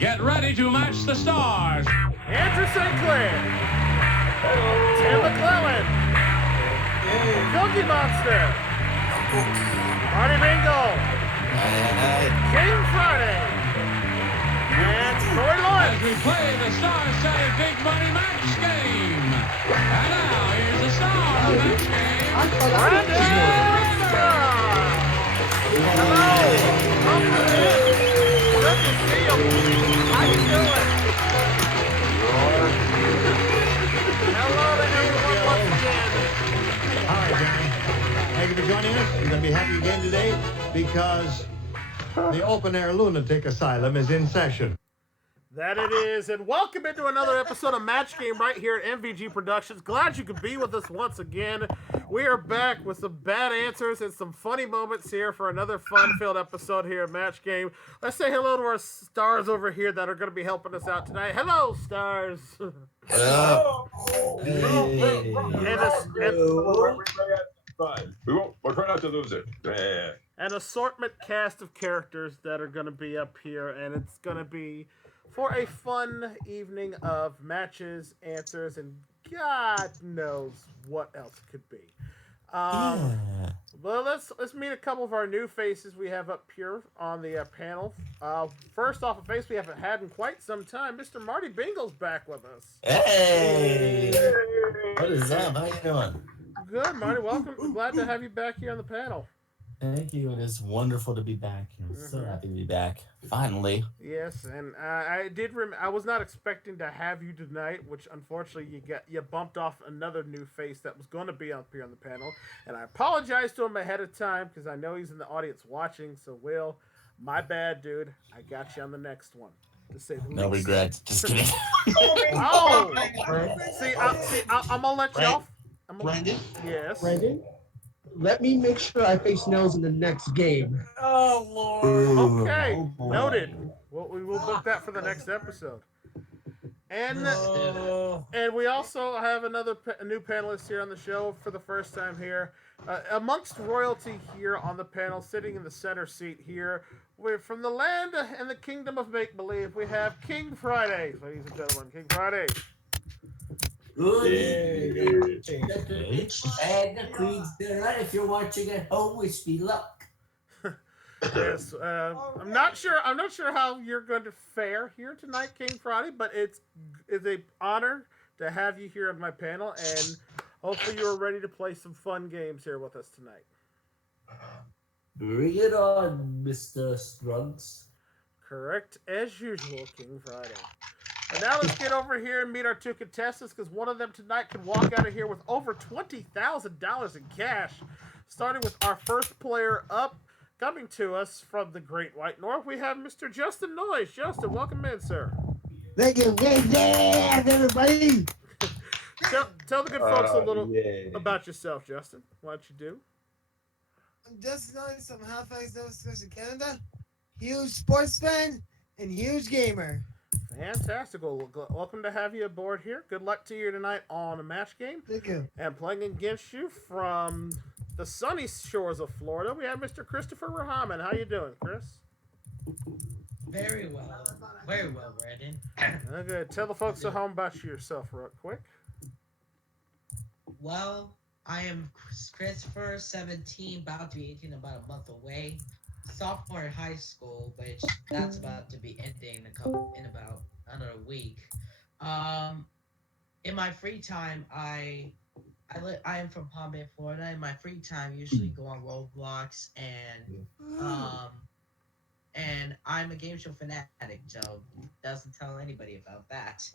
Get ready to match the stars. Andrew St. Clair. Tim McClellan. Cookie Monster. Marty Bingo. King Friday. And Troy Lawrence. As we play the star-studded big money match game. And now here's the star of the match game. Brandon Rivera. Hello. Welcome in. Good to see you. How you doing? Hello to everyone once again. All right, Jeremy. Thank you for joining us. You're going to be happy again today because the open-air lunatic asylum is in session. That it is, and welcome into another episode of Match Game right here at MVG Productions. Glad you could be with us once again. We are back with some bad answers and some funny moments here for another fun-filled episode here at Match Game. Let's say hello to our stars over here that are going to be helping us out tonight. Hello, stars. Hello. We'll try not to lose it. An assortment cast of characters that are going to be up here, and it's going to be for a fun evening of matches, answers, and God knows what else it could be. Well, let's meet a couple of our new faces we have up here on the panel. First off, a face we haven't had in quite some time. Mr. Marty Bingle's back with us. Hey! What is up? How you doing? Good, Marty. Welcome. Glad to have you back here on the panel. Thank you. It is wonderful to be back. I'm so happy to be back. Finally. Yes, and I was not expecting to have you tonight, which unfortunately you bumped off another new face that was going to be up here on the panel, and I apologize to him ahead of time because I know he's in the audience watching. So, Will, my bad, dude. I got you on the next one. To say the No least. regrets. Just kidding. Oh, I'm gonna let you off. Brandon? Yes. Brandon? Let me make sure I face Nels in the next game. Oh, Lord. Okay. Oh, boy. Noted. Well, we will book that for the next episode. And we also have a new panelist here on the show for the first time here. Amongst royalty here on the panel, sitting in the center seat here. We're from the land and the kingdom of make-believe. We have King Friday, ladies and gentlemen. King Friday. Good evening. And the Queen's there. If you're watching at home, wish me luck. Yes, I'm not sure how you're going to fare here tonight, King Friday, but it's an honor to have you here on my panel, and hopefully you're ready to play some fun games here with us tonight. Bring it on, Mr. Strunks. Correct, as usual, King Friday. And now let's get over here and meet our two contestants, because one of them tonight can walk out of here with over $20,000 in cash. Starting with our first player up, coming to us from the Great White North, we have Mr. Justin Noyes. Justin, welcome in, sir. Thank you. Yeah, everybody. Tell the good folks a little about yourself, Justin. What you do? I'm Justin Noyes from Halifax, Nova Scotia, Canada. Huge sports fan and huge gamer. Fantastic. Well, welcome to have you aboard here. Good luck to you tonight on a match game. Thank you. And playing against you from the sunny shores of Florida, we have Mr. Christopher Rahaman. How you doing, Chris? Very well. Very well, Brandon. Okay, tell the folks at home about yourself real quick. Well, I am Christopher, 17, about to be 18, about a month away. Sophomore in high school, which that's about to be ending in about another week. In my free time, I am from Palm Bay, Florida. In my free time, usually go on Roblox and I'm a game show fanatic, so doesn't tell anybody about that.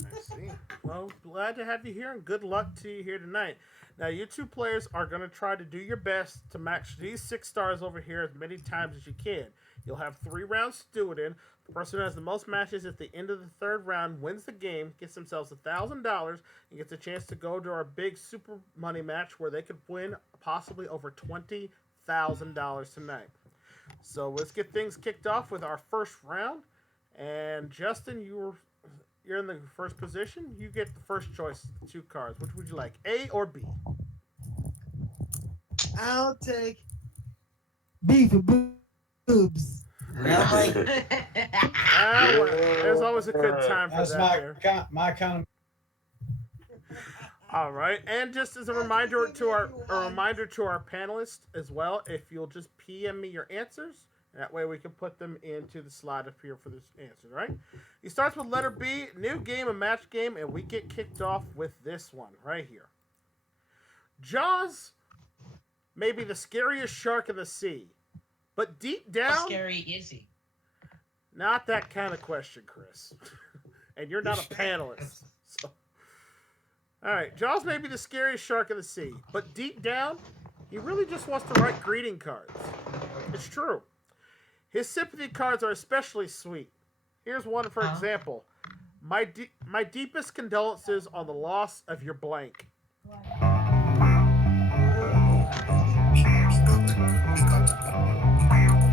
I see. Well, glad to have you here, and good luck to you here tonight. Now, you two players are going to try to do your best to match these 6 stars over here as many times as you can. You'll have 3 rounds to do it in. The person who has the most matches at the end of the 3rd round wins the game, gets themselves $1,000, and gets a chance to go to our big super money match where they could win possibly over $20,000 tonight. So let's get things kicked off with our first round. And Justin, you're in the first position. You get the first choice, 2 cards. Which would you like, A or B? I'll take B for boobs. There's always a good time for That's that. my kind of. All right, and just as a reminder to our panelists as well, if you'll just PM me your answers, that way we can put them into the slide up here for this answer. Right? He starts with letter B, new game, a match game, and we get kicked off with this one right here. Jaws may be the scariest shark in the sea, but deep down, How scary is he? not that kind of question, Chris. And you're not a panelist. So. All right, Jaws may be the scariest shark in the sea, but deep down, he really just wants to write greeting cards. It's true. His sympathy cards are especially sweet. Here's one for example. My deepest condolences on the loss of your blank.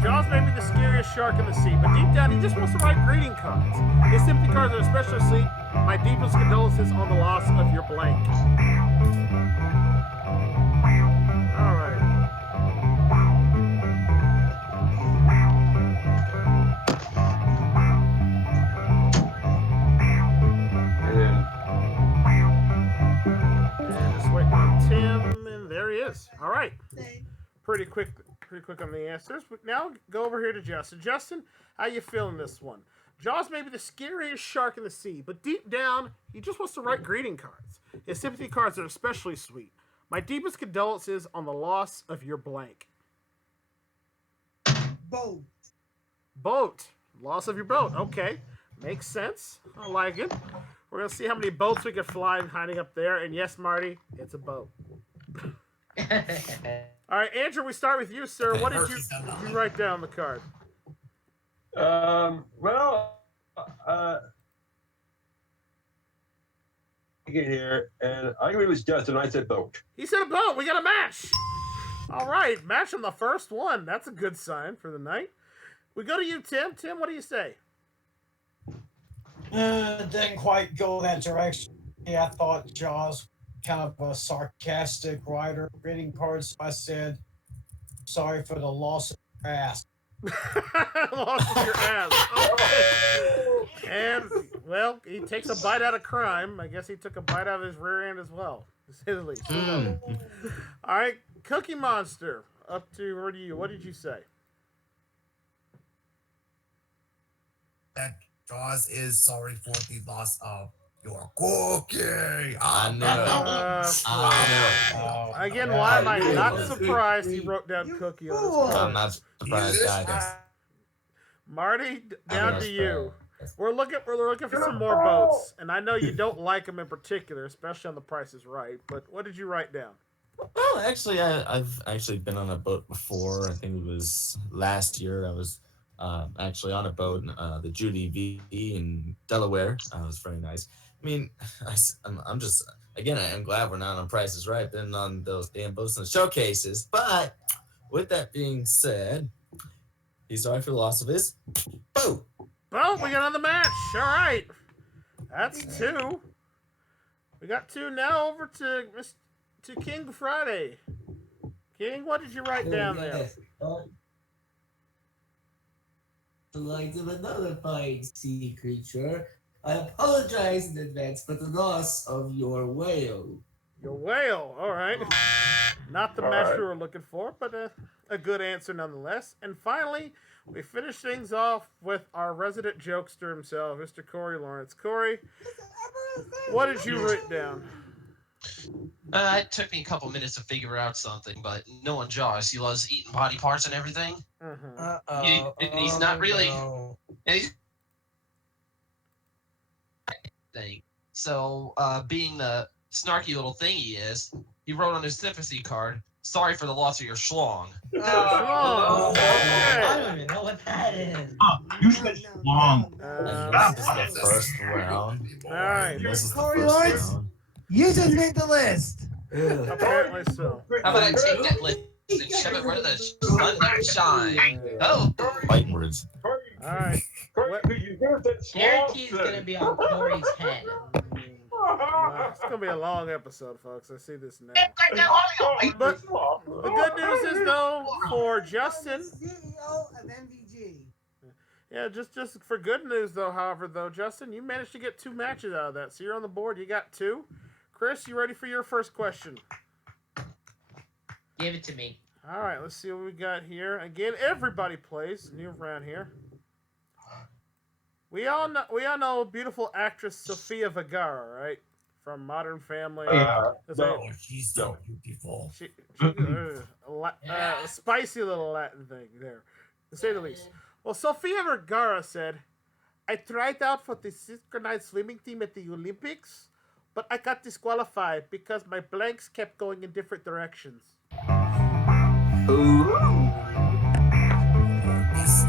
Jaws may be the scariest shark in the sea, but deep down he just wants to write greeting cards. His sympathy cards are especially sweet. My deepest condolences on the loss of your blank. All right. And just waiting on Tim, and there he is. All right. Pretty quick on the answers. But now go over here to Justin. Justin, how you feeling this one? Jaws may be the scariest shark in the sea, but deep down, he just wants to write greeting cards. His sympathy cards are especially sweet. My deepest condolences on the loss of your blank. Boat. Loss of your boat. Okay. Makes sense. I like it. We're going to see how many boats we can fly hiding up there. And yes, Marty, it's a boat. All right, Andrew, we start with you, sir. What did you write down on the card? Here, and I agree with Justin. I said boat. He said a boat. We got a match. All right, match on the first one. That's a good sign for the night. We go to you, Tim. Tim, what do you say? Didn't quite go that direction. Yeah, I thought Jaws kind of a sarcastic writer reading cards. So I said, sorry for the loss of your ass. Loss of your ass. Okay. And, well, he takes a bite out of crime. I guess he took a bite out of his rear end as well, to say the least. All right, Cookie Monster, up to where do you? What did you say? That Jaws is sorry for the loss of your cookie. I know. Again, why am I not surprised he wrote down cookie on his card? I'm not surprised either. Marty, down to you. We're looking for some more boats, and I know you don't like them in particular, especially on The Price is Right. But what did you write down? Well, actually, I've actually been on a boat before. I think it was last year. I was actually on a boat, the Judy V in Delaware. It was very nice. I mean, I'm just, again, I'm glad we're not on Price is Right, been on those damn boats and showcases. But with that being said, he's sorry for the loss of his boat. Boat, we got another match. All right. That's two. We got two now over to King Friday. King, what did you write down there? The light of another fine sea creature. I apologize in advance for the loss of your whale. Your whale, all right. Not the match we were looking for, but a good answer nonetheless. And finally, we finish things off with our resident jokester himself, Mr. Corey Lawrence. Corey, what did you write down? It took me a couple minutes to figure out something, but knowing Jaws, he loves eating body parts and everything. And he's not really. And he's, so, being the snarky little thing he is, he wrote on his sympathy card, "Sorry for the loss of your schlong." I don't even know what that is. You said schlong. This is the first round. All right. This is the Corey first Lawrence, round. you just made the list. Apparently so. How about I take that list and shove it where the sun don't shine? Oh, Fight words. All right. Guaranteed it's gonna be on Corey's head. It's going to be a long episode, folks. I see this now. But the good news is, though, for Justin. CEO of MVG. Yeah, just for good news though. However, though, Justin, you managed to get 2 matches out of that, so you're on the board. You got 2. Chris, you ready for your first question? Give it to me. All right, let's see what we got here. Again, everybody plays. New round here. We all know beautiful actress Sofia Vergara, right? From Modern Family. No, she's so beautiful. She a spicy little Latin thing there, to say the least. Well, Sofia Vergara said, "I tried out for the synchronized swimming team at the Olympics, but I got disqualified because my blanks kept going in different directions."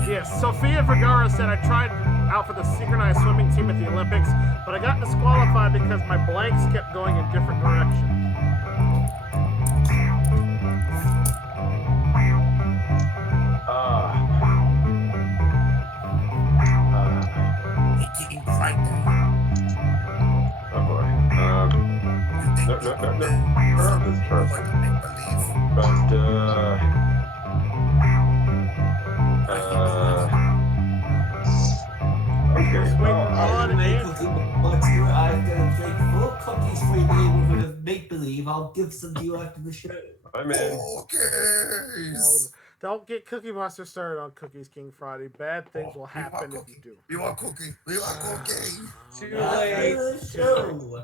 Yes, Sofia Vergara said, "I tried out for the synchronized swimming team at the Olympics, but I got disqualified because my blanks kept going in different directions." Right there. Oh boy. This is perfect. But okay. I've got to make 4 cookies for you with a make believe. I'll give some to you after the show. I'm in. Cookies. Don't get Cookie Monster started on Cookies King Friday. Bad things will happen if you do. We want cookie. We want cookie. Too late.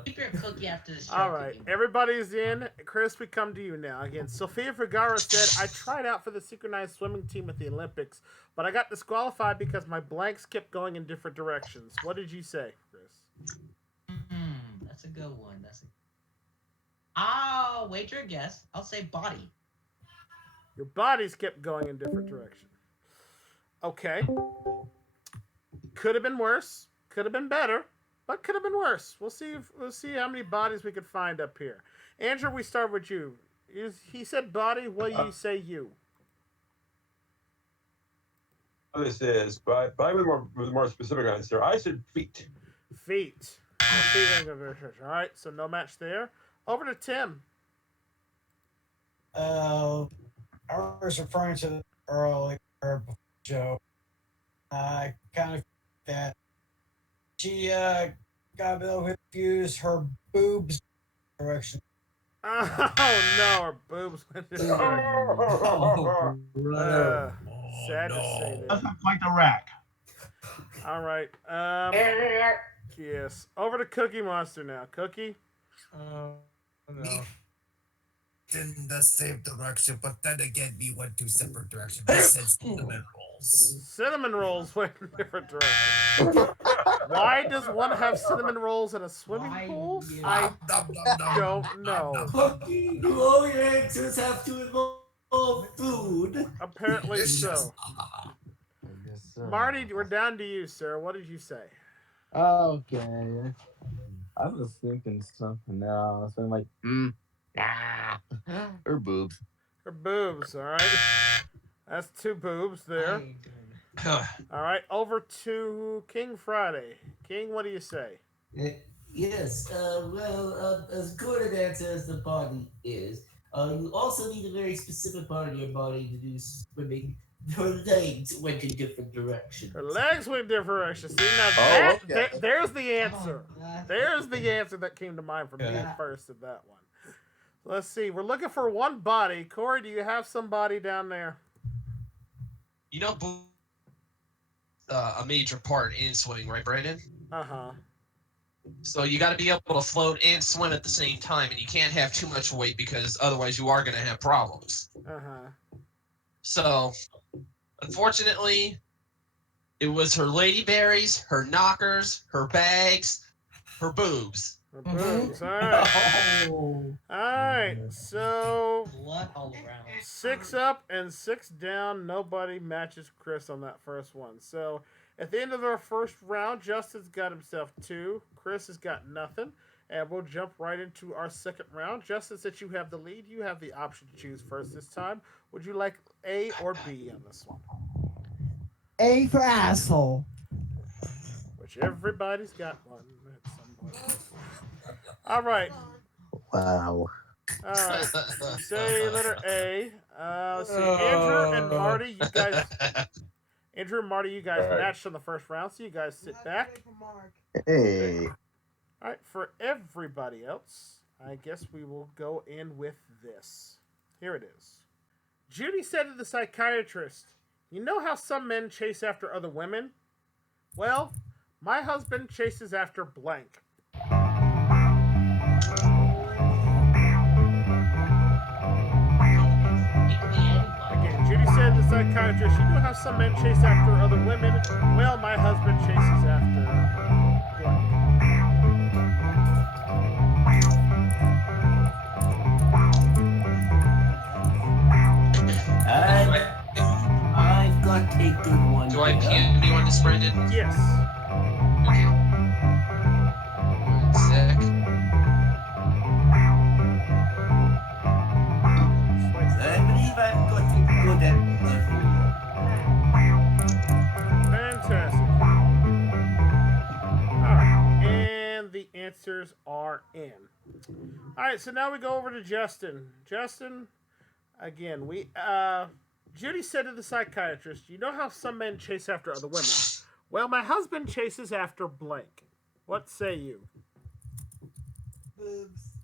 Keep your cookie after the show. All right, everybody's in. Chris, we come to you now. Again, Sofia Vergara said, "I tried out for the synchronized swimming team at the Olympics, but I got disqualified because my blanks kept going in different directions." What did you say, Chris? That's a good one. I'll wager a guess. I'll say body. Your bodies kept going in different directions. Okay. Could have been worse. Could have been better. But could have been worse. We'll see how many bodies we could find up here. Andrew, we start with you. He said body. What do you say you? This is, but with a more specific answer, I said feet. Feet. All right, so no match there. Over to Tim. I was referring to the earlier show. I kind of that she got a little confused. Her boobs direction. Oh no, her boobs went this direction. Sad to say that. That's not quite the rack. All right. Yes. Over to Cookie Monster now. Cookie. No. In the same direction, but then again, we went two separate directions. I said cinnamon rolls. Cinnamon rolls went in different directions. Why does one have cinnamon rolls in a swimming pool? I don't know. Cookie, do all your answers have to involve food? Apparently so. Marty, we're down to you, sir. What did you say? Okay. I was thinking something else. I'm like, her boobs. Her boobs, all right. That's 2 boobs there. All right, over to King Friday. King, what do you say? Yes, as good an answer as the body is, you also need a very specific part of your body to do swimming. Her legs went in different directions. Her legs went in different directions. See, now there's the answer. There's the answer that came to mind for me first of that one. Let's see. We're looking for one body. Corey, do you have somebody down there? You know, a major part in swimming, right, Brandon? Uh-huh. So you got to be able to float and swim at the same time, and you can't have too much weight because otherwise you are going to have problems. Uh-huh. So, unfortunately, it was her ladyberries, her knockers, her bags, her boobs. Her boobs. All right. All right. So Blood all around. 6 up and 6 down. Nobody matches Chris on that first one. So at the end of our first round, Justin's got himself 2. Chris has got nothing. And we'll jump right into our second round. Justin, since you have the lead, you have the option to choose first this time. Would you like A or B on this one? A for asshole. Which everybody's got one at some point. All right. Wow. All right. Say letter A. Let's see. Andrew and Marty, Andrew and Marty, you guys matched on the first round, so you guys sit back. Hey. All right, for everybody else, I guess we will go in with this. Here it is. Judy said to the psychiatrist, "You know how some men chase after other women? Well, my husband chases after blank." Again, Judy said to the psychiatrist, "You know how some men chase after other women? Well, my husband chases after blank." I've got a good one. Do I PM you on this, Brandon? Yes. Okay. 1 sec. I believe I've got a good answer for Fantastic. Alright, and the answers are in. Alright, so now we go over to Justin. Justin, again, Judy said to the psychiatrist, "You know how some men chase after other women? Well, my husband chases after blank. What say you?" Boobs.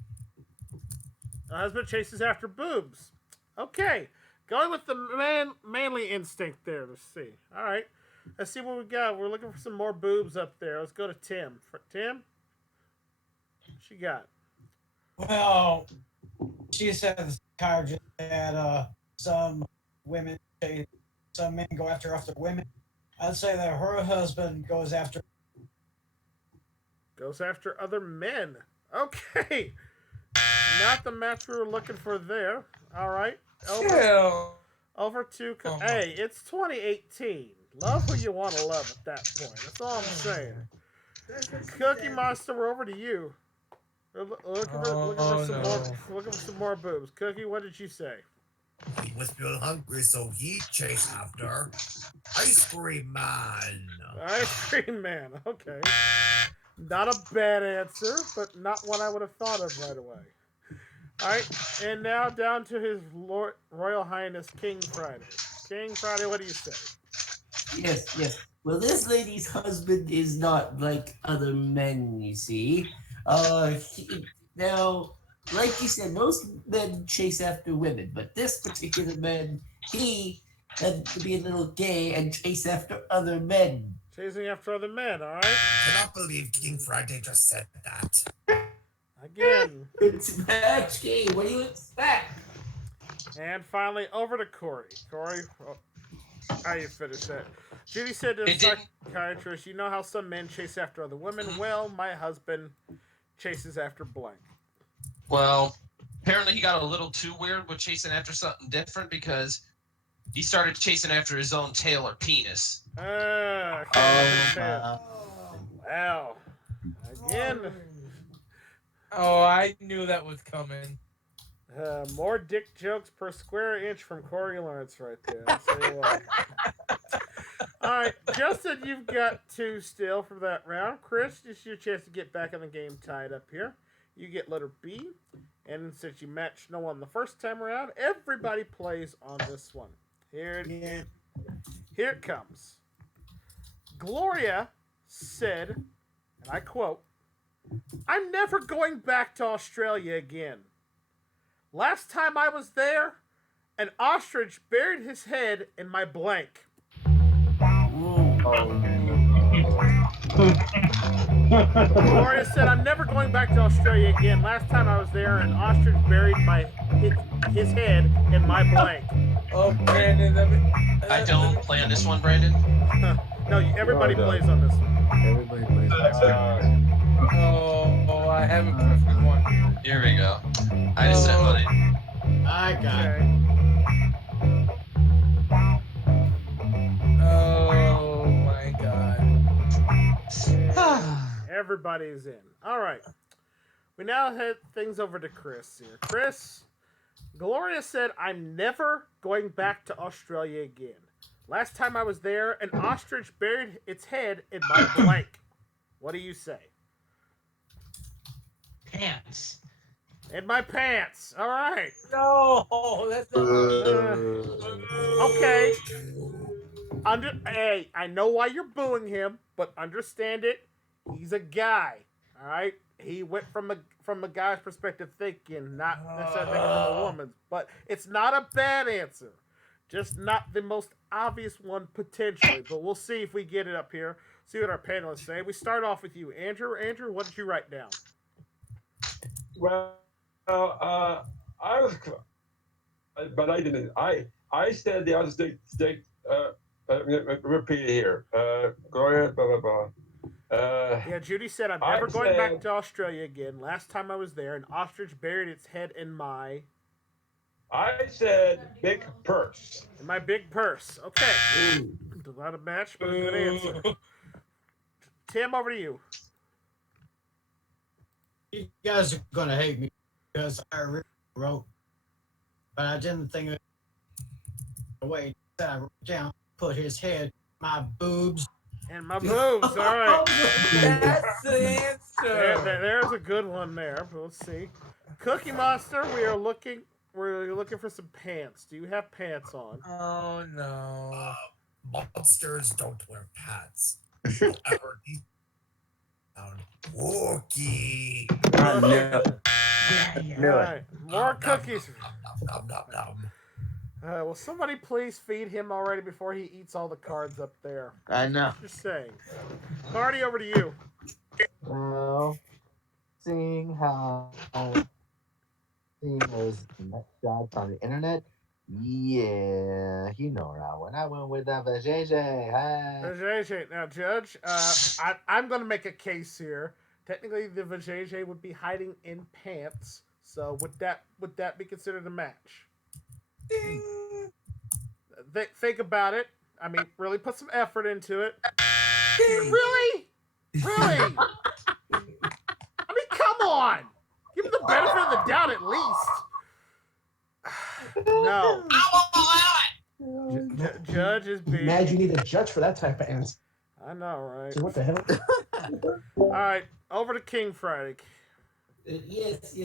My husband chases after boobs. Okay, going with the manly instinct there. Let's see. All right, let's see what we got. We're looking for some more boobs up there. Let's go to Tim. Tim, what she got? Well, she said the psychiatrist that some women, some men go after women. I'd say that her husband goes after other men. Okay, not the match we were looking for there. All right, over to hey, it's 2018. Love who you want to love at that point. That's all I'm saying. Cookie Monster, we're over to you. Looking for some more boobs. Cookie, what did you say? He was feeling hungry, so he chased after Ice Cream Man. Ice Cream Man, okay. Not a bad answer, but not one I would have thought of right away. Alright, and now down to his Royal Highness King Friday. King Friday, what do you say? Yes. Well, this lady's husband is not like other men, you see. Now, like you said, most men chase after women, but this particular man, he had to be a little gay and chase after other men. Chasing after other men, alright? I cannot believe King Friday just said that. Again. It's match game. What do you expect? And finally, over to Corey. Corey, how you finish that? Judy said to the psychiatrist, "You know how some men chase after other women? Well, my husband chases after blank." Well, apparently he got a little too weird with chasing after something different because he started chasing after his own tail or penis. Wow. Again. Oh, I knew that was coming. More dick jokes per square inch from Corey Lawrence right there. I'll tell you what. All right, Justin, you've got 2 still for that round. Chris, this is your chance to get back in the game tied up here. You get letter B, and since you matched no one the first time around, everybody plays on this one. Here it comes. Gloria said, and I quote, "I'm never going back to Australia again. Last time I was there, an ostrich buried his head in my blank." Gloria said, "I'm never going back to Australia again. Last time I was there, an ostrich buried his head in my blank." Oh, Brandon, I don't play on this one, Brandon. No, everybody plays on this one. Everybody plays. Oh, I have a perfect one. Here we go. I just said money. I got it. Oh my god. Everybody's in. All right. We now head things over to Chris here. Chris, Gloria said, "I'm never going back to Australia again. Last time I was there, an ostrich buried its head in my blank." What do you say? Pants. In my pants. All right. No, that's not. Okay. Hey, I know why you're booing him, but understand it. He's a guy. All right. He went from a guy's perspective thinking, not necessarily thinking from a woman's. But it's not a bad answer. Just not the most obvious one potentially. But we'll see if we get it up here. See what our panelists say. We start off with you, Andrew. Andrew, what did you write down? Well, I was, but I didn't. I said the other state. Repeat it here. Go ahead. Blah blah blah. Yeah, Judy said, I'm never going back to Australia again. Last time I was there, an ostrich buried its head in my... I said big purse. In my big purse. Okay. Not a match, but a good answer. Tim, over to you. You guys are going to hate me because I wrote, but I didn't think of it. Wait, I wrote down, put his head, my boobs. And my boobs, all right. That's the answer. There's a good one there. But let's see. Cookie Monster, we're looking for some pants. Do you have pants on? Oh no. Monsters don't wear pants. However, Cookie. All right. More cookies. Will somebody please feed him already before he eats all the cards up there? I know. Just saying. Marty, over to you. Well, seeing those next shots on the internet, yeah, you know where I went. I went with Vajayjay. Vajayjay. Now, Judge, I'm going to make a case here. Technically, the Vajayjay would be hiding in pants. So would that be considered a match? Ding. Think about it. I mean, really put some effort into it. Ding. Really? I mean, come on. Give him the benefit of the doubt at least. No. Judge is being... Mad you need a judge for that type of answer. I know, right? So what the hell? All right, over to King Friday. Yes.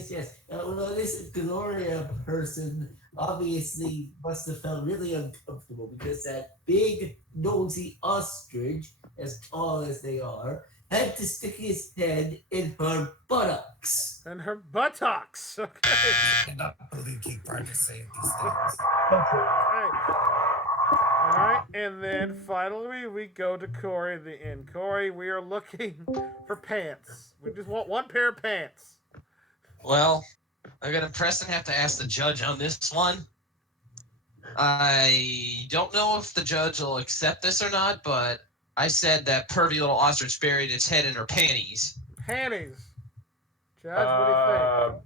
Well, this Gloria person obviously must have felt really uncomfortable because that big, nosy ostrich, as tall as they are, had to stick his head in her buttocks. And her buttocks. Okay. I cannot believe King Pride is saying these things. All right, and then finally we go to Corey at the end. Corey, we are looking for pants. We just want one pair of pants. Well, I'm gonna press and have to ask the judge on this one. I don't know if the judge will accept this or not, but I said that pervy little ostrich buried its head in her panties. Panties. Judge, what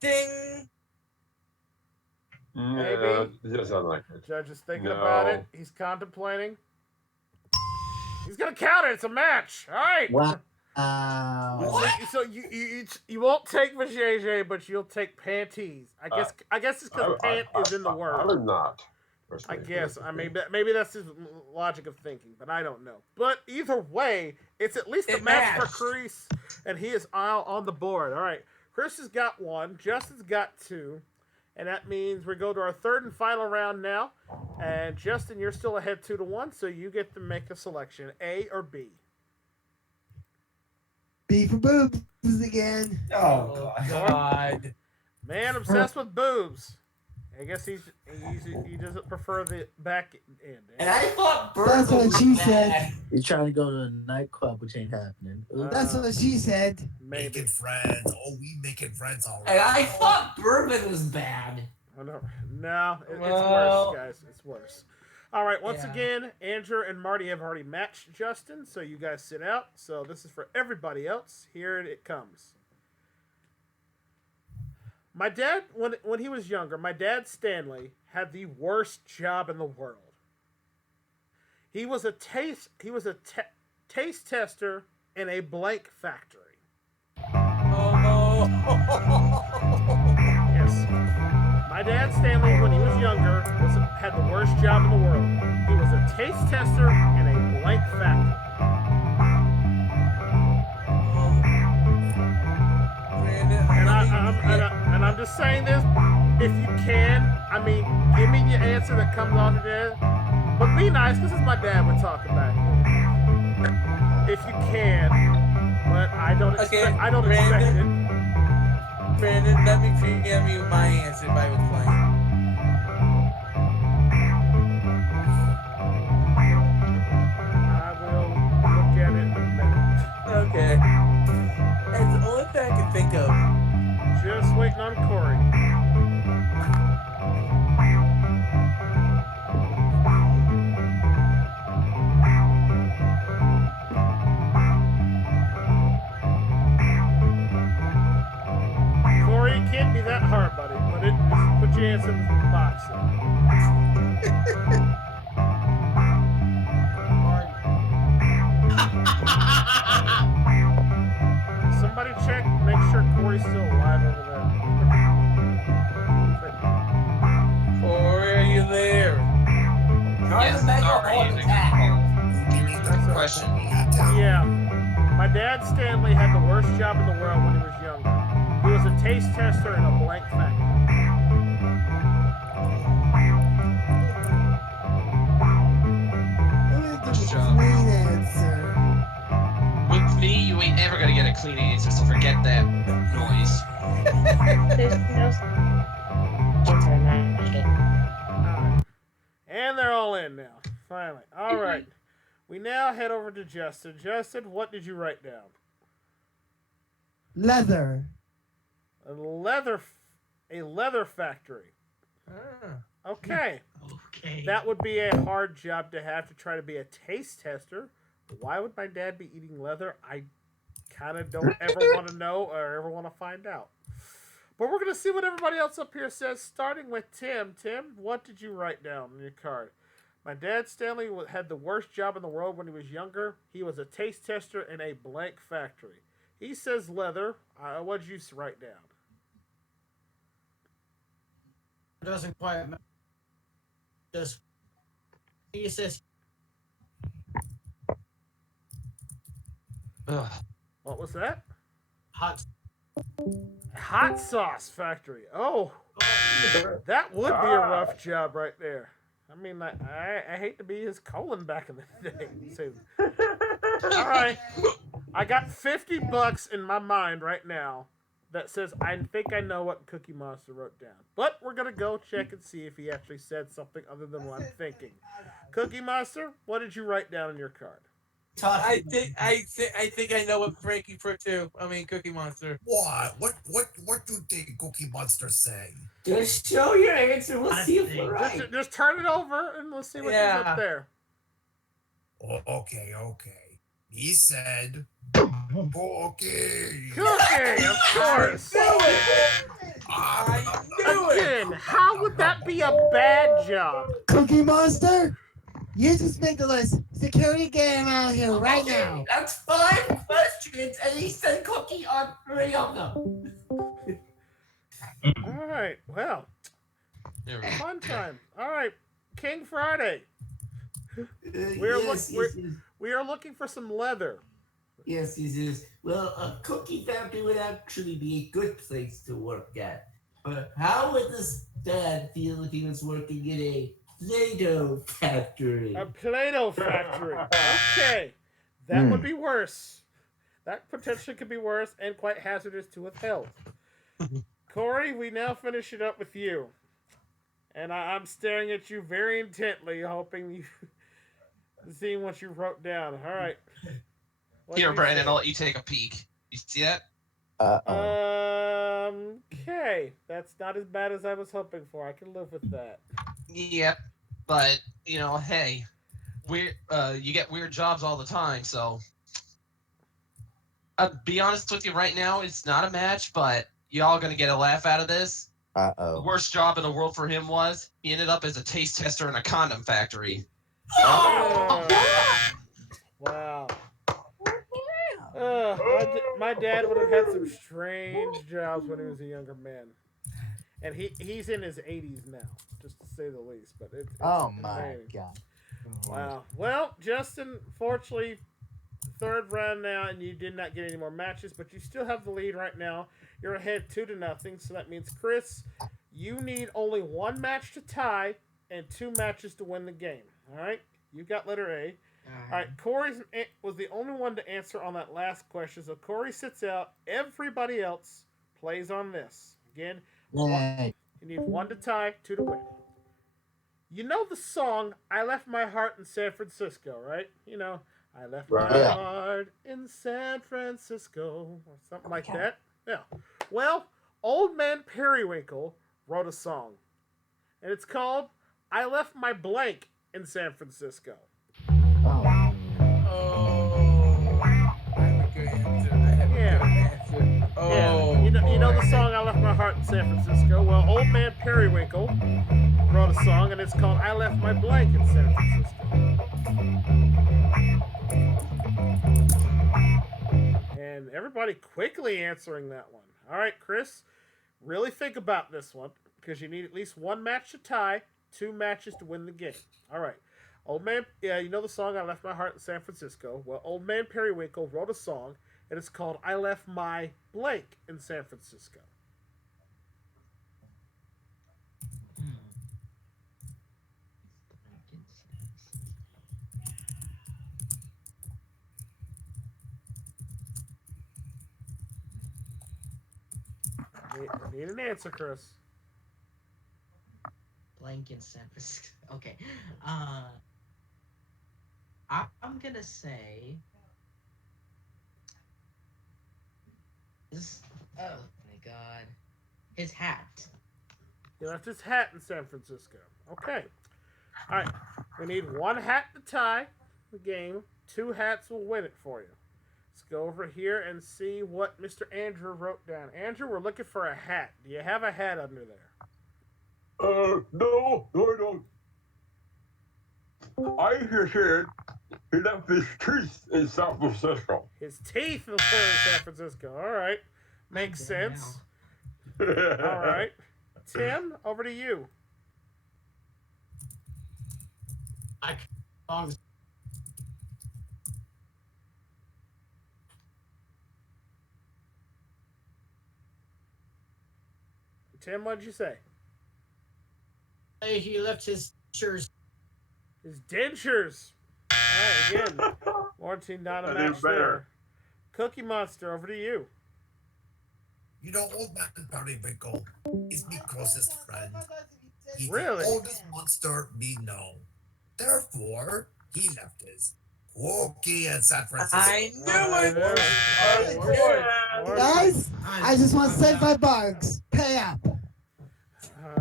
do you think? Ding. No, it doesn't sound like it. Judge is thinking about it. He's contemplating. He's gonna count it. It's a match. All right. Wow. So you won't take Vajayjay, but you'll take panties. I guess it's because pant is in the word. I would not. I guess. I mean, maybe that's his logic of thinking, but I don't know. But either way, it's at least a match for Chris, and he is on the board. All right, Chris has got one. Justin's got two, and that means we go to our third and final round now. And Justin, you're still ahead 2-1, so you get to make a selection: A or B. B for boobs again. Oh God. Man obsessed with boobs. I guess he doesn't prefer the back end. And I thought That's what she said. You're trying to go to a nightclub, which ain't happening. That's what she said. Making friends. Oh, we making friends already. And I thought bourbon was bad. No, it's worse, guys. It's worse. All right, once again, Andrew and Marty have already matched Justin, so you guys sit out. So this is for everybody else. Here it comes. My dad, when he was younger, my dad Stanley had the worst job in the world. He was a taste tester in a blank factory. Oh. Yes. My dad Stanley, when he was younger, had the worst job in the world. He was a taste tester in a blank factory. And I'm just saying this, if you can, I mean, give me the answer that comes off your head. But be nice. This is my dad we're talking about here. If you can. But I don't expect it. Brandon, let me PM you my answer if I was playing. I will look at it in a minute. Okay. That's the only thing I can think of. Just waiting on Corey. Corey, it can't be that hard, buddy. But just put your answer in the box. Somebody check, make sure Corey's still alive over there. Corey, are you there? Yes, Good question. Yeah. My dad, Stanley, had the worst job in the world when he was younger. He was a taste tester in a blank factory. First job. With me, you ain't ever gonna get a clean answer, so forget that noise. And they're all in now. Finally. All right. We now head over to Justin. Justin, what did you write down? Leather. A leather factory. Okay. Okay. That would be a hard job to have to try to be a taste tester. Why would my dad be eating leather? I kind of don't ever want to know or ever want to find out. But we're going to see what everybody else up here says, starting with Tim. Tim, what did you write down on your card? My dad, Stanley, had the worst job in the world when he was younger. He was a taste tester in a blank factory. He says leather. What did you write down? It doesn't quite matter. Just he says. What was that? Hot sauce factory. Oh, that would be a rough job right there. I mean, I hate to be his colon back in the day. All right, I got $50 in my mind right now that says I think I know what Cookie Monster wrote down. But we're gonna go check and see if he actually said something other than what I'm thinking. Cookie Monster, what did you write down on your card? I think I know what Frankie for too. I mean, Cookie Monster. What? What do you think Cookie Monster say? Just show your answer. We'll see if we're right. Just turn it over and we'll see what's up there. Oh, okay. He said, Cookie. Cookie, of course. I knew it. Again, how would that be a bad job? Cookie Monster, you just make the list. Security, get him out of here right now. That's 5 questions, and he said Cookie on 3 of them. All right, well, fun time. All right, King Friday. We are looking for some leather. Yes. Well, a cookie factory would actually be a good place to work at. But how would this dad feel if he was working in a Play-Doh factory? A Play-Doh factory. Okay. That would be worse. That potentially could be worse and quite hazardous to his health. Corey, we now finish it up with you. And I'm staring at you very intently, hoping you seeing what you wrote down. All right. Here, Brandon, I'll let you take a peek. You see that? Okay. That's not as bad as I was hoping for. I can live with that. Yep. But, hey, you get weird jobs all the time, so I'll be honest with you right now, it's not a match, but y'all gonna get a laugh out of this. The worst job in the world for him was he ended up as a taste tester in a condom factory. Wow. My dad would have had some strange jobs when he was a younger man. And he's in his 80s now, just to say the least. But it's oh my amazing. God. Wow. Well, Justin, fortunately, third round now, and you did not get any more matches, but you still have the lead right now. You're ahead 2-0, so that means, Chris, you need only 1 match to tie and 2 matches to win the game. All right, you got letter A. All right, Corey was the only one to answer on that last question, so Corey sits out. Everybody else plays on this. Again, Yay. you need 1 to tie, 2 to win. You know the song "I Left My Heart in San Francisco," right? You know, I left my Yeah. heart in San Francisco, or something like that. Yeah. Well, Old Man Periwinkle wrote a song, and it's called "I Left My Blank in San Francisco." Oh, I have a good answer. I have a good answer. Oh, Yeah. You know the song "I Left My Heart in San Francisco." Well, Old Man Periwinkle wrote a song, and it's called "I Left My Blank in San Francisco." And everybody quickly answering that one. All right, Chris, really think about this one because you need at least 1 match to tie, 2 matches to win the game. All right. Old Man, yeah, you know the song "I Left My Heart in San Francisco." Well, Old Man Periwinkle wrote a song, and it's called "I Left My Blank in San Francisco." Need an answer, Chris. Blank in San Francisco. Okay. I'm gonna say this. Oh my god, his hat. He left his hat in San Francisco. Okay. All right. We need 1 hat to tie the game. 2 hats will win it for you. Let's go over here and see what Mr. Andrew wrote down. Andrew, we're looking for a hat. Do you have a hat under there? No, I don't. I just said he left his teeth in San Francisco. His teeth in San Francisco. All right. Makes sense. All right. Tim, over to you. Tim, what'd you say? Hey, he left his dentures. His dentures. All right, again. Warranty not a match there. Cookie Monster, over to you. You know, Old Man Periwinkle is my closest friend. He's Really? the oldest monster we know. Therefore, he left his cookie in San Francisco. I knew it. Guys, I just want $75. Pay up.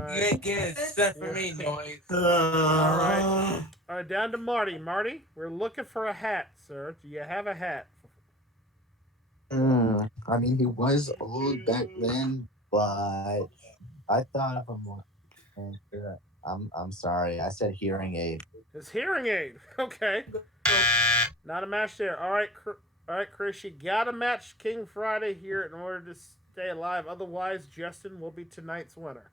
You ain't getting it except for me, noise. All right. All right, down to Marty. Marty, we're looking for a hat, sir. Do you have a hat? I mean, he was old back then, but I thought of a more. I'm sorry. I said hearing aid. His hearing aid. Okay. Not a match there. All right, Chris, you got to match King Friday here in order to stay alive. Otherwise, Justin will be tonight's winner.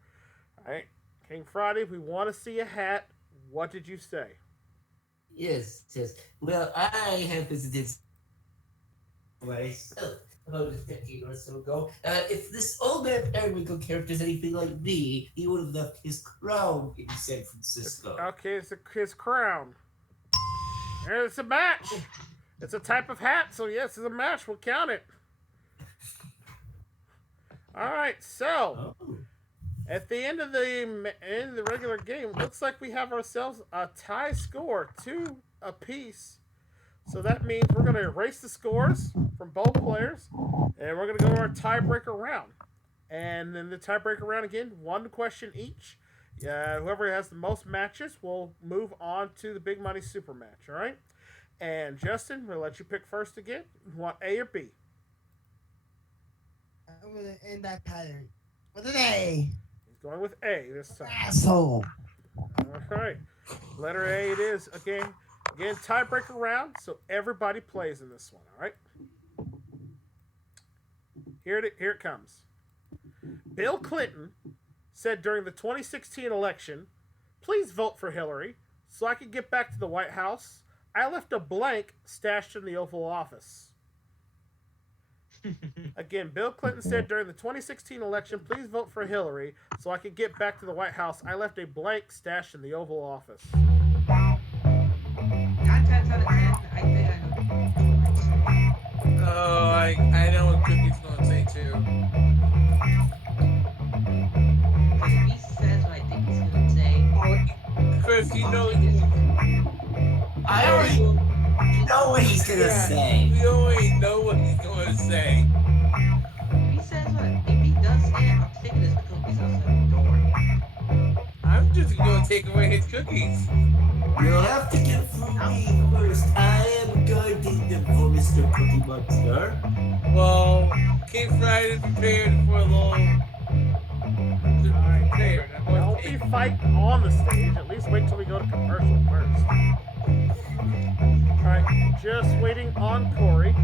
All right, King Friday, we want to see a hat. What did you say? Yes. Well, I have visited myself about a decade or so ago. If this Old Man Periwinkle character is anything like me, he would have left his crown in San Francisco. Okay, it's his crown. It's a match. It's a type of hat, so yes, it's a match. We'll count it. All right, so at the end of the regular game, looks like we have ourselves a tie score, 2 apiece. So that means we're going to erase the scores from both players, and we're going to go to our tiebreaker round. And then the tiebreaker round again, 1 question each. Whoever has the most matches will move on to the big money super match. All right. And Justin, we'll let you pick first again. You want A or B? I'm gonna end that pattern with an A. He's going with A this time. Asshole. All right. Letter A it is. Again, tiebreaker round, so everybody plays in this one. All right. Here it comes. Bill Clinton said during the 2016 election, "Please vote for Hillary so I can get back to the White House. I left a blank stashed in the Oval Office." Again, Bill Clinton said during the 2016 election, "Please vote for Hillary so I can get back to the White House. I left a blank stashed in the Oval Office." out of 10, I think I know what you might say. Oh, I know what Cookie's gonna say too. Because if he says what I think he's gonna say, Chris, you I'll know take his. I already know what he's gonna yeah, say. we already know what he's gonna say. If he does say it, I'm taking his cookies outside the door. I'm just gonna take away his cookies. You'll have to get through me first. I am guarding them for Mr. Cookie Monster. Well, keep Friday prepared for a little. Prepared. Don't be fighting on the stage. At least wait till we go to commercial first. Alright, just waiting on Corey.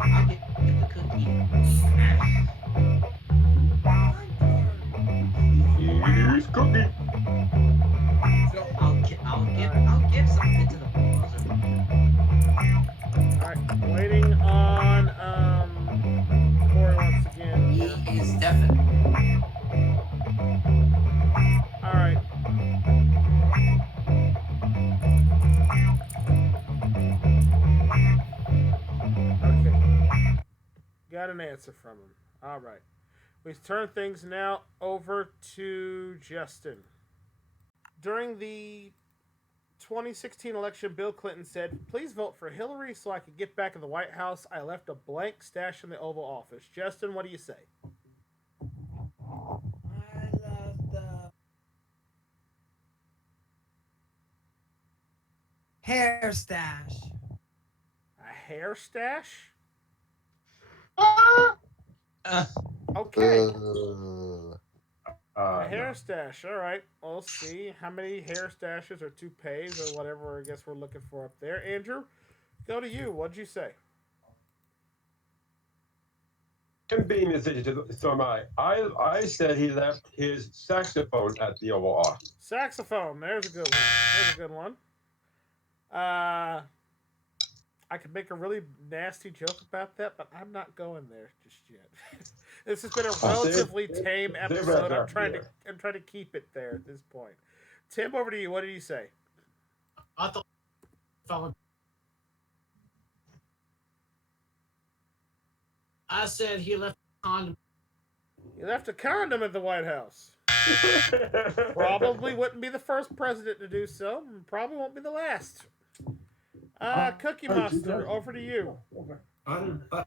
I'll get the cookie. Here's Cookie. I'll give something to the buzzer. Alright, waiting on Corey once again. He is deafened. Alright. Okay. Got an answer from him. Alright. We turn things now over to Justin. During the 2016 election, Bill Clinton said, "Please vote for Hillary so I can get back in the White House. I left a blank stash in the Oval Office." Justin, what do you say? I love the hair stash. A hair stash? Uh, Okay. A hair stash. All right. We'll see how many hair stashes or toupees or whatever I guess we're looking for up there. Andrew, go to you. What'd you say? Him being the city, so am I. I said he left his saxophone at the Oval Office. Saxophone. There's a good one. There's a good one. I could make a really nasty joke about that, but I'm not going there just yet. This has been a relatively tame episode. I'm trying to keep it there at this point. Tim, over to you. What did you say? I thought I said he left a condom. He left a condom at the White House. Probably wouldn't be the first president to do so. Probably won't be the last. Cookie Monster, over to you. $100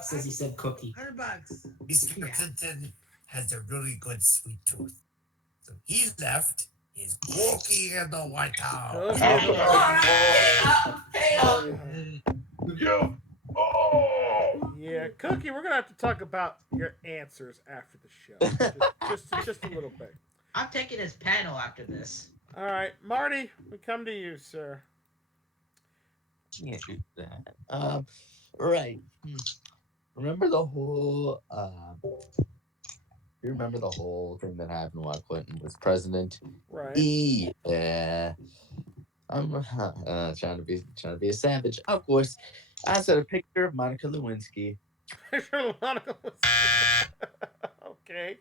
says he said cookie. $100. Mr. Clinton has a really good sweet tooth. So he left his cookie in the White House. Yeah, Cookie, we're gonna have to talk about your answers after the show. Just a little bit. I'm taking his panel after this. All right, Marty, we come to you, sir. Can't do that. Right. Remember the whole you remember the whole thing that happened while Clinton was president? Right. Yeah. I'm trying to be a savage. Of course, I said a picture of Monica Lewinsky. Picture of Monica Lewinsky. Okay.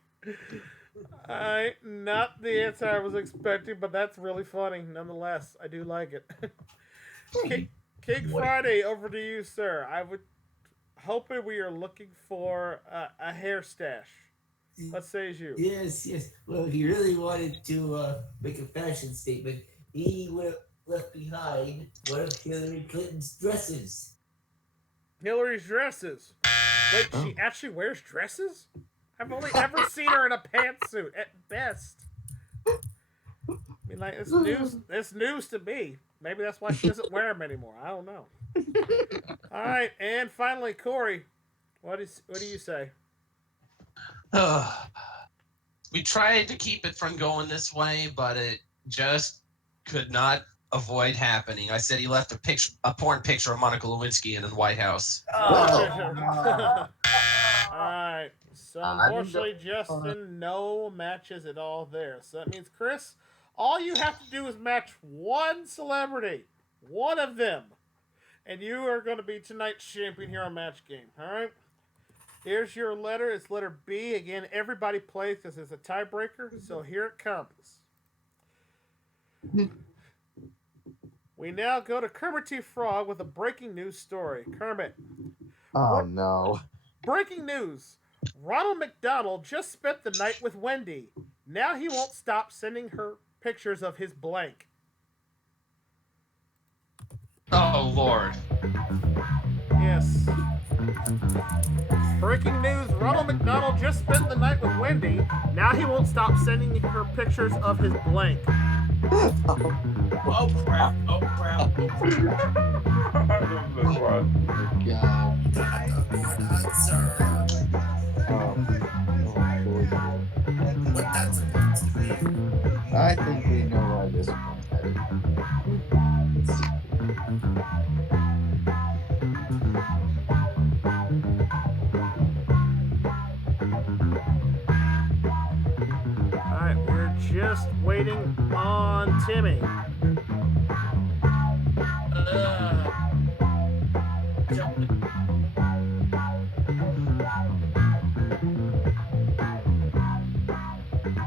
Alright, not the answer I was expecting, but that's really funny nonetheless. I do like it. Cake Friday, over to you, sir. I would hoping we are looking for a hair stash. What says you? Yes. Well, if he really wanted to make a fashion statement, he would have left behind one of Hillary Clinton's dresses. Hillary's dresses. Wait, she actually wears dresses? I've only ever seen her in a pantsuit at best. I mean, like, it's news to me. Maybe that's why she doesn't wear them anymore. I don't know. All right, and finally, Corey, what do you say? We tried to keep it from going this way, but it just could not avoid happening. I said he left a porn picture of Monica Lewinsky in the White House. All right. So unfortunately, Justin, no matches at all there. So that means, Chris, all you have to do is match one celebrity, one of them, and you are going to be tonight's champion here on Match Game. All right. Here's your letter. It's letter B. Again, everybody plays because it's a tiebreaker. So here it comes. We now go to Kermit T. Frog with a breaking news story. Kermit. Oh no. Breaking news. Ronald McDonald just spent the night with Wendy. Now he won't stop sending her pictures of his blank. Oh Lord. Yes. Breaking news. Ronald McDonald just spent the night with Wendy. Now he won't stop sending her pictures of his blank. Oh crap! Oh crap! Oh crap! I love this one. God. Answer. What that's supposed to be. I think we know where this one's headed. Let's see. Alright, we're just waiting on Timmy.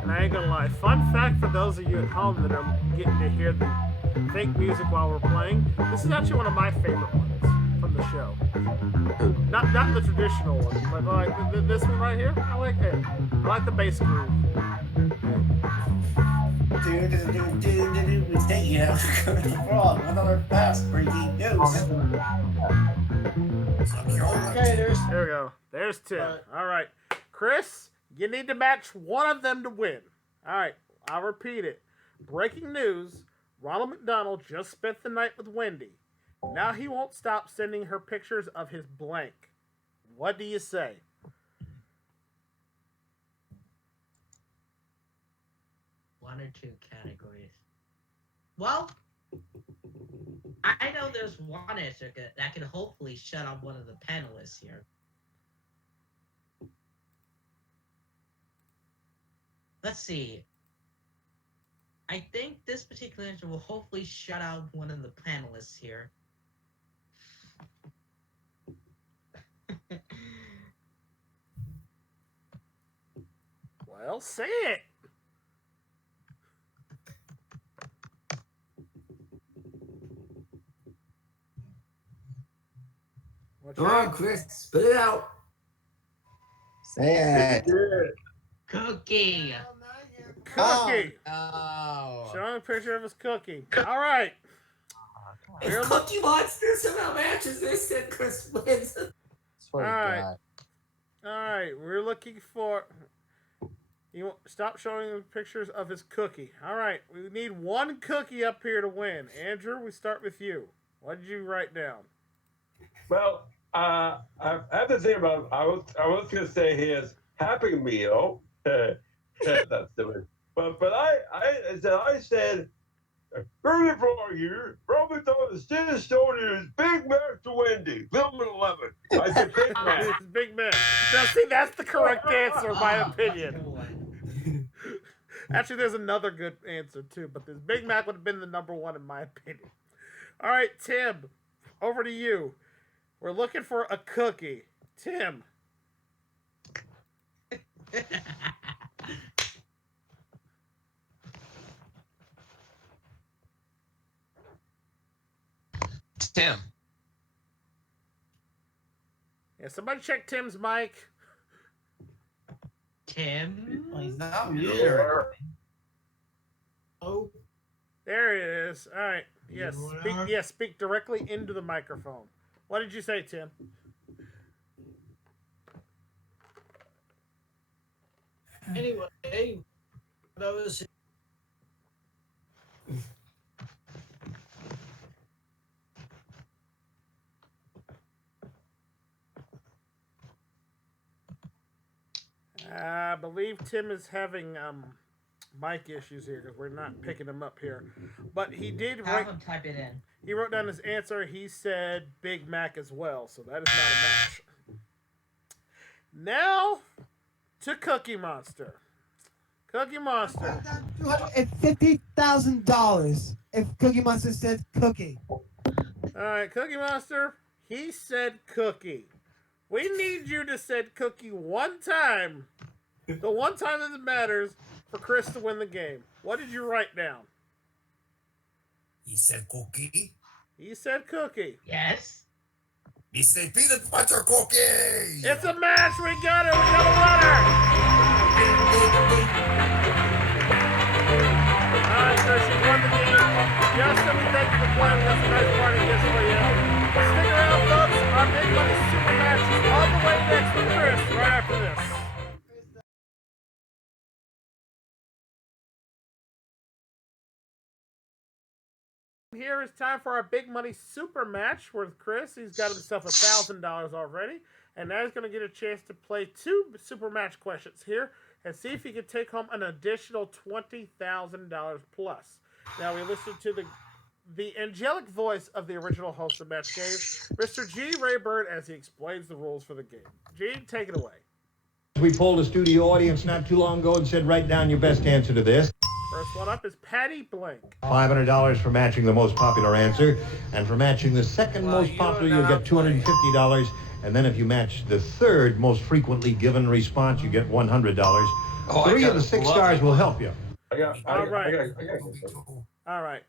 And I ain't gonna lie, fun fact for those of you at home that are getting to hear the fake music while we're playing, this is actually one of my favorite ones from the show. Not the traditional one, but like this one right here. I like it. I like the bass groove. We take you out to Kermit the Frog. Another fast breaking news. Okay, there we go. There's Tim. All right, Chris, you need to match one of them to win. All right, I'll repeat it. Breaking news: Ronald McDonald just spent the night with Wendy. Now he won't stop sending her pictures of his blank. What do you say? One or two categories. Well, I know there's one answer that can hopefully shut up one of the panelists here. Let's see. I think this particular answer will hopefully shut out one of the panelists here. Well, say it. Come on, Chris, spit it out. Say it. Cookie. Cookie. Oh, no. Showing a picture of his cookie. All right. If Cookie Monster somehow matches this, then Chris wins. All right. All right. We're looking for. You stop showing pictures of his cookie. All right. We need one cookie up here to win. Andrew, we start with you. What did you write down? Well, I have to think about. I was going to say his Happy Meal. That's the one. But I said. Early for you, probably thought the State Stone is Big Mac to Wendy, Lemon 11. I said Big Mac. It's Big Mac. Now, see, that's the correct answer, in my opinion. Actually, there's another good answer, too, but this Big Mac would have been the number one, in my opinion. All right, Tim, over to you. We're looking for a cookie. Tim. Tim. Yeah, somebody check Tim's mic. Tim? Well, he's not muted. Oh. There it is. All right. Yes. Speak directly into the microphone. What did you say, Tim? Anyway, what I was I believe Tim is having mic issues here because we're not picking him up here. But he did Have him type it in. He wrote down his answer. He said Big Mac as well, so that is not a match. Now to Cookie Monster. Cookie Monster. $250,000 if Cookie Monster says cookie. All right, Cookie Monster. He said cookie. We need you to say cookie one time. The one time that matters for Chris to win the game. What did you write down? He said cookie. He said cookie. Yes. He said peanut butter cookie. It's a match. We got it. We got a winner. Alright, so she won the game. Justin, we thank you for playing. We got some nice party gifts for you. Stick around, folks. Our Big Money Super Match is on the way next with Chris right after this. Here is time for our Big Money Super Match with Chris. He's got himself $1,000 already. And now he's going to get a chance to play 2 Super Match questions here and see if he can take home an additional $20,000 plus. Now we listen to the angelic voice of the original host of Match Game, Mr. G. Raybird, as he explains the rules for the game. G, take it away. We polled a studio audience not too long ago and said, write down your best answer to this. First one up is Patty Blank. $500 for matching the most popular answer. And for matching the second most popular, you'll get $250. And then if you match the third most frequently given response, you get $100. Oh, 3 of the 6 stars will help you. All right.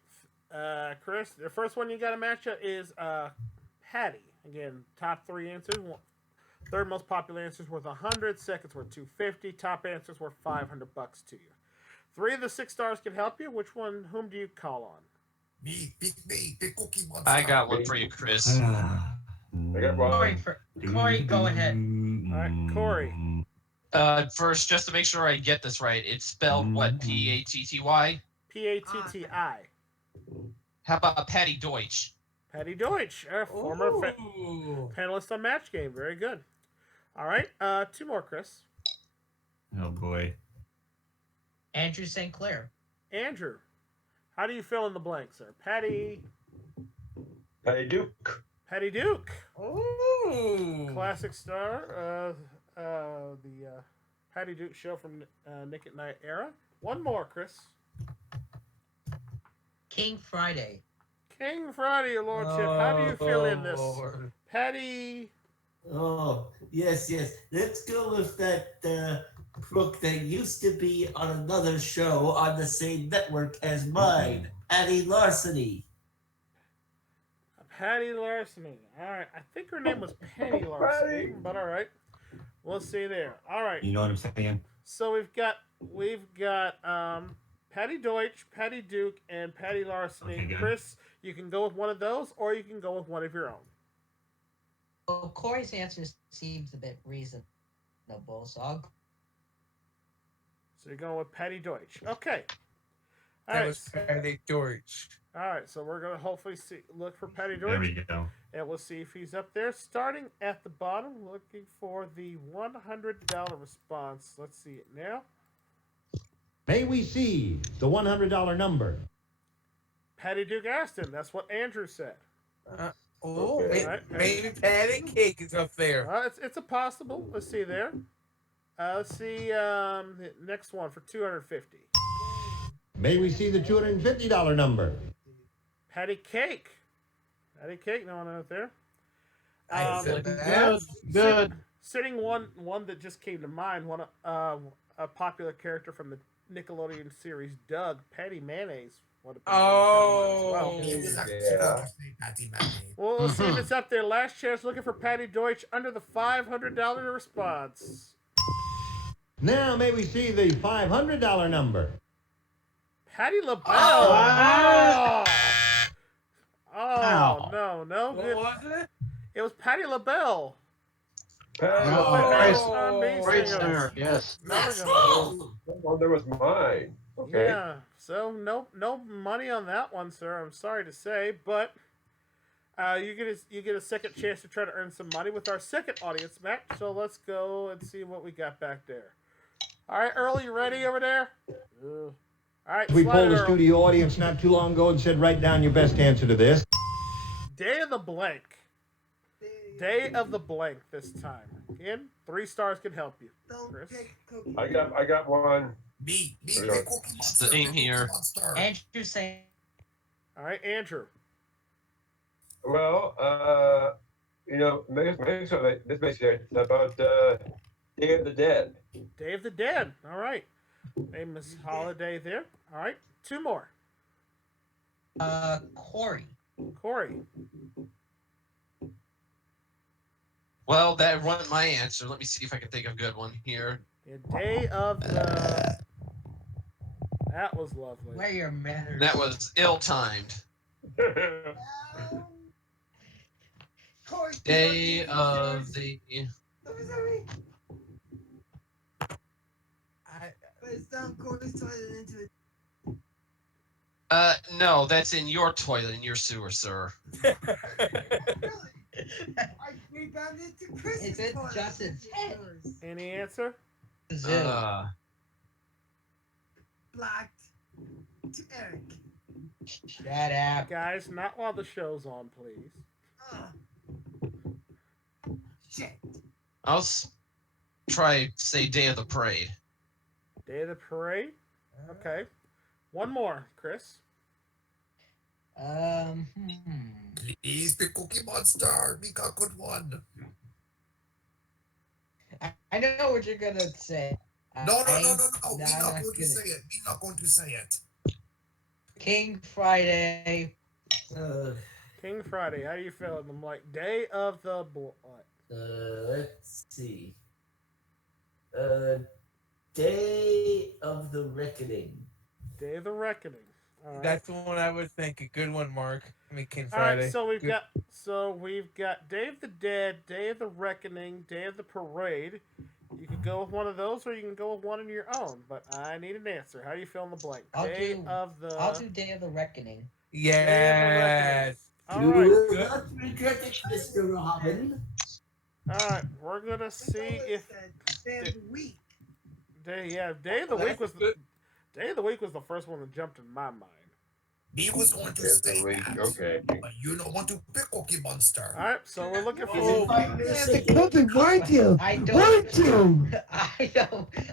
Chris, the first one you got to match up is Patty. Again, top 3 answers. Third most popular answers worth $100. Seconds worth $250. Top answers worth $500 to you. 3 of the 6 stars can help you. Whom do you call on? Me, big cookie monster. I got one for you, Chris. I got one. Corey, go ahead. All right, Corey. First, just to make sure I get this right, it's spelled what? Patty? P-A-T-T-I. How about Patty Deutsch? Patty Deutsch, former panelist on Match Game. Very good. All right, 2 more, Chris. Oh, boy. Andrew St. Clair. Andrew, how do you fill in the blank, sir? Patty Duke. Patty Duke. Ooh. Classic star. The Patty Duke show from Nick at Night era. 1 more, Chris. King Friday. King Friday, your lordship. How do you fill in this? Lord. Patty. Oh, yes. Let's go with that crook that used to be on another show on the same network as mine, Patty Larceny. Patty Larceny. All right. I think her name was Penny Larceny, but all right. We'll see there. All right. You know what I'm saying? So we've got Patty Deutsch, Patty Duke, and Patty Larceny. Okay, good. Chris, you can go with one of those, or you can go with one of your own. Well, Corey's answer seems a bit reasonable, so you're going with Patty Deutsch. Okay. All That right. was Patty Deutsch. All right. So we're gonna hopefully look for Patty Deutsch. There we go. And we'll see if he's up there. Starting at the bottom, looking for the $100 response. Let's see it now. May we see the $100 number? Patty Duke Aston. That's what Andrew said. Maybe Patty Cake is up there. It's a possible. Let's see there. Let's see the next one for $250. May we see the $250 number? Patty Cake. Patty Cake, no one out there. Good. Sitting one that just came to mind. A popular character from the Nickelodeon series Doug, Patty Mayonnaise. Oh, Yeah. Well, we'll see if it's up there. Last chance looking for Patty Deutsch under the $500 response. Now may we see the $500 number? Patty LaBelle. Wow. No. What was it? It was Patty LaBelle. Great singer, yes. Well, there was mine. Okay. Yeah. So no money on that one, sir. I'm sorry to say, but you get a second chance to try to earn some money with our second audience match. So let's go and see what we got back there. All right, Earl, you ready over there? All right. We polled a Earl. studio audience not too long ago and said, write down your best answer to this. Day of the blank. Day of the blank this time. Again, 3 stars can help you. Chris. I got one. Me, Same here. Andrew saying. All right, Andrew. Well, this makes it about Day of the Dead. Day of the Dead. All right. Famous holiday there. All right. 2 more. Corey. Corey. Well, that wasn't my answer. Let me see if I can think of a good one here. The day of the. That was lovely. Where your manners? That was ill-timed. Corey, Day of the. It's down Corey's toilet into it. No, that's in your toilet, in your sewer, sir. I rebounded to Chris. Is it Justin's head? Any answer? Blocked to Eric. Shut up. Guys, not while the show's on, please. Shit. I'll try say Day of the Parade. Day of the Parade? Okay. One more, Chris. Please be Cookie Monster. Make a good one. I know what you're gonna say. No. We're not going to say it. We're not going to say it. King Friday. King Friday. How do you feel? I'm like Day of the what? Let's see. Day of the Reckoning. Day of the Reckoning. All right. That's the one I would think. A good one, Mark. I mean, King All Friday. right, so we've got Day of the Dead, Day of the Reckoning, Day of the Parade. You can go with one of those, or you can go with one on your own. But I need an answer. How do you feel in the blank? I'll Day of the. I'll do Day of the Reckoning. Yes. All You right. will not regret it, Mr. Robin. All right, we're gonna see if Day of the week. Day of the week was Day of the Week was the first one that jumped in my mind. Me was going to say that. Okay. But you don't want to pick Cookie Monster. All right, so we're looking for. The cookie, weren't you? Weren't you?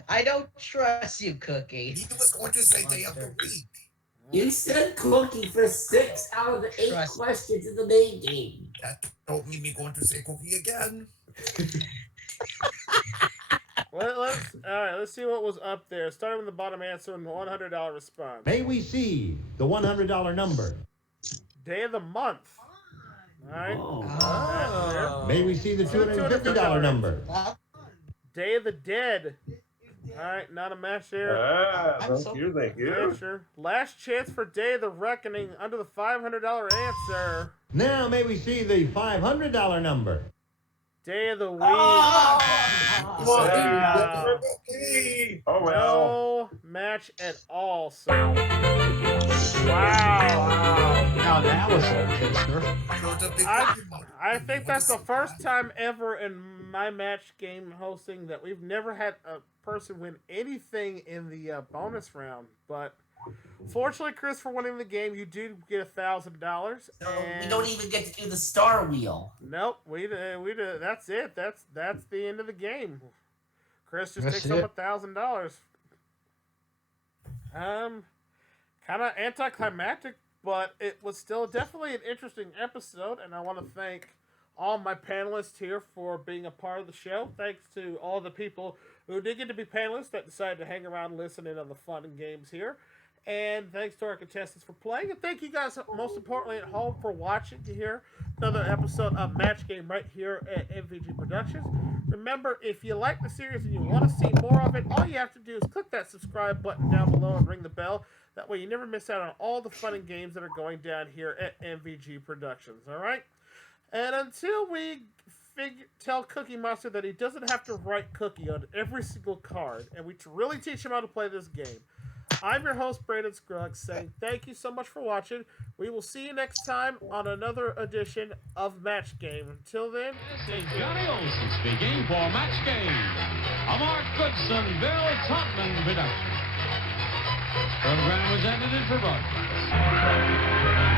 I don't trust you, Cookie. He was going to say Day of the Week. You said Cookie for 6 out of the 8 questions in the main game. That don't mean me going to say Cookie again. Let's see what was up there. Starting with the bottom answer and the $100 response. May we see the $100 number? Day of the month. All right. May we see the $250 number? Day of the Dead. All right, not a match there. Thank you. Sure. Last chance for Day of the Reckoning under the $500 answer. Now may we see the $500 number? Day of the Week. Oh, well. No match at all, so. Wow. Now that was a kister. I think that's the first time ever in my match game hosting that we've never had a person win anything in the bonus round. But fortunately, Chris, for winning the game, you do get $1,000. We don't even get to do the star wheel. Nope, we that's it. That's the end of the game. Chris just That's takes home it. $1,000. Kind of anticlimactic, but it was still definitely an interesting episode, and I want to thank all my panelists here for being a part of the show. Thanks to all the people who did get to be panelists that decided to hang around and listen in on the fun and games here. And thanks to our contestants for playing. And thank you guys, most importantly, at home for watching to hear another episode of Match Game right here at MVG Productions. Remember, if you like the series and you want to see more of it, all you have to do is click that subscribe button down below and ring the bell. That way you never miss out on all the fun and games that are going down here at MVG Productions. All right? And until we tell Cookie Monster that he doesn't have to write Cookie on every single card, and we really teach him how to play this game, I'm your host, Brandon Scruggs, saying thank you so much for watching. We will see you next time on another edition of Match Game. Until then, This is Johnny Olson speaking for Match Game, a Mark Goodson, Bill Topman production. Program was edited for broadcast.